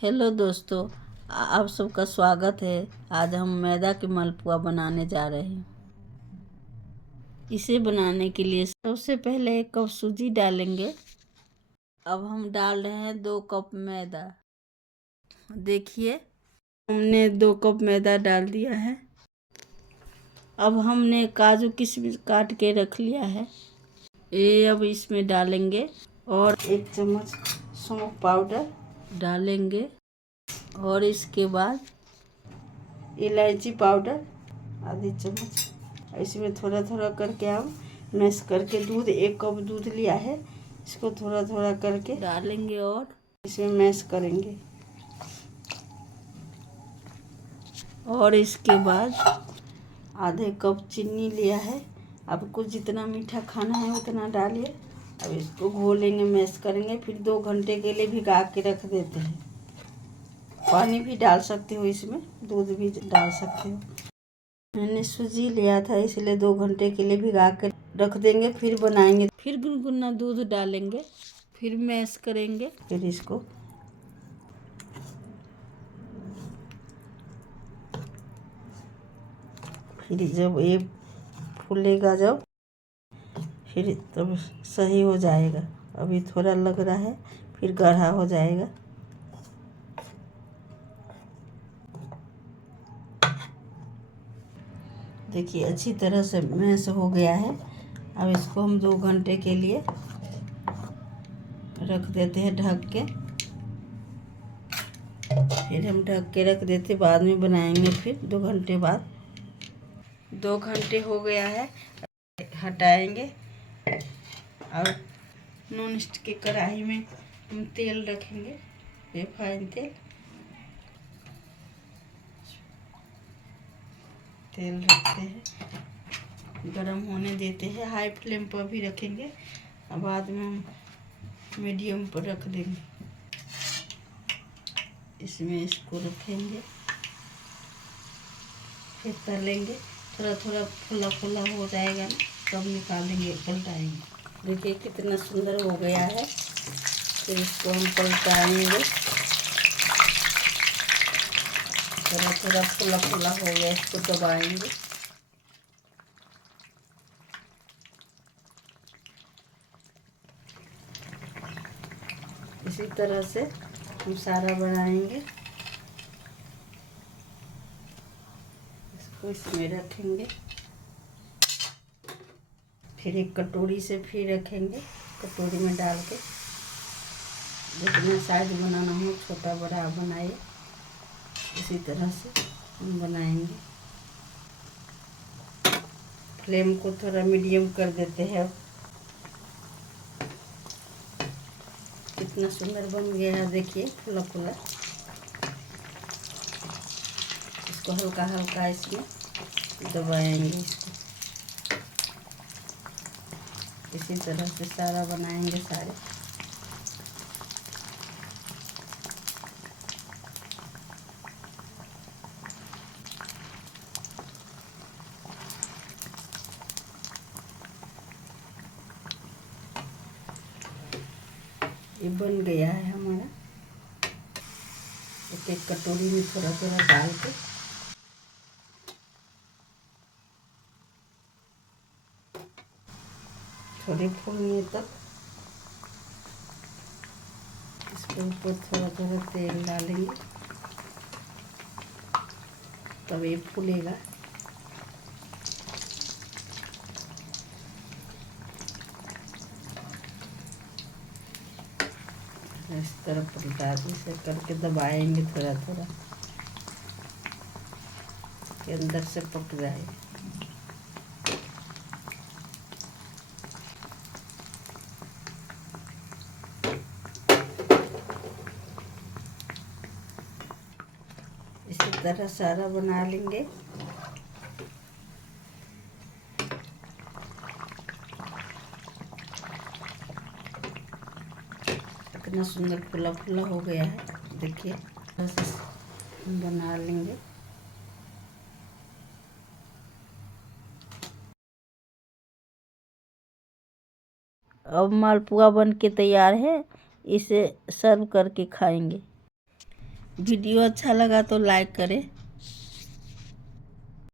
Hello दोस्तों, आप सबका स्वागत है। आज हम मैदा की मालपुआ बनाने जा रहे हैं। इसे बनाने के लिए सबसे पहले 1 कप सूजी डालेंगे। अब हम डाल रहे हैं 2 कप मैदा। देखिए, हमने 2 कप मैदा डाल दिया है। अब हमने काजू किशमिश काट के रख लिया है, ये अब इसमें डालेंगे। और 1 चम्मच सौंफ पाउडर डालेंगे। और इसके बाद इलायची पाउडर आधी चम्मच। इसमें थोड़ा थोड़ा करके हम मैश करके 1 कप दूध लिया है, इसको थोड़ा थोड़ा करके डालेंगे और इसमें मैश करेंगे। और इसके बाद आधे कप चीनी लिया है। आपको जितना मीठा खाना है उतना डालिए। अब इसको घोलेंगे, मैश करेंगे, फिर 2 घंटे के लिए भिगा के रख देते हैं। पानी भी डाल सकते हो, इसमें दूध भी डाल सकते हो। मैंने सूजी लिया था, इसलिए 2 घंटे के लिए भिगा कर रख देंगे। फिर बनाएंगे, फिर गुनगुना दूध डालेंगे, फिर मैश करेंगे। फिर इसको फिर जब ये फूलेगा, जब फिर तब सही हो जाएगा। अभी थोड़ा लग रहा है, फिर गाढ़ा हो जाएगा। देखिए, अच्छी तरह से मैश हो गया है। अब इसको हम 2 घंटे के लिए रख देते हैं ढक के। फिर हम ढक के रख देते, बाद में बनाएंगे फिर 2 घंटे बाद। 2 घंटे हो गया है, हटाएंगे। और नॉन स्टिक की कढ़ाई में हम तेल रखेंगे, रिफाइन तेल रखते हैं, गरम होने देते हैं। हाई फ्लेम पर भी रखेंगे, और बाद में हम मीडियम पर रख देंगे। इसमें इसको रखेंगे, फिर तलेंगे। थोड़ा थोड़ा फुला फुला हो जाएगा ना, तब निकालेंगे, पलटाएंगे। देखिए कितना सुंदर हो गया है। फिर इसको हम पलटाएंगे। थोड़ा थोड़ा फुला फुला हो गया, इसको दबाएंगे। इसी तरह से हम सारा बनाएंगे। इसको इसमें रखेंगे, फिर एक कटोरी से फिर रखेंगे, कटोरी में डाल के। जितना साइज बनाना हो, छोटा बड़ा बनाइए। इसी तरह से हम बनाएंगे। फ्लेम को थोड़ा मीडियम कर देते हैं। कितना सुंदर बन गया है, देखिए फुला फुला। इसको हल्का हल्का इसमें दबाएंगे। इसको इसी तरह से सारा बनाएंगे, सारे। ये बन गया है हमारा। एक एक कटोरी में थोड़ा थोड़ा डाल के थोड़े फूलने तक इसके ऊपर थोड़ा थोड़ा तेल डालेंगे, तब ये फूलेगा। इस तरह पलटा से करके दबाएंगे थोड़ा थोड़ा, कि अंदर से पक जाए। इसी तरह सारा बना लेंगे। कितना सुंदर फुला फुला हो गया है, देखिए। बना लेंगे। अब मालपुआ बन के तैयार है, इसे सर्व करके खाएंगे। वीडियो अच्छा लगा तो लाइक करें।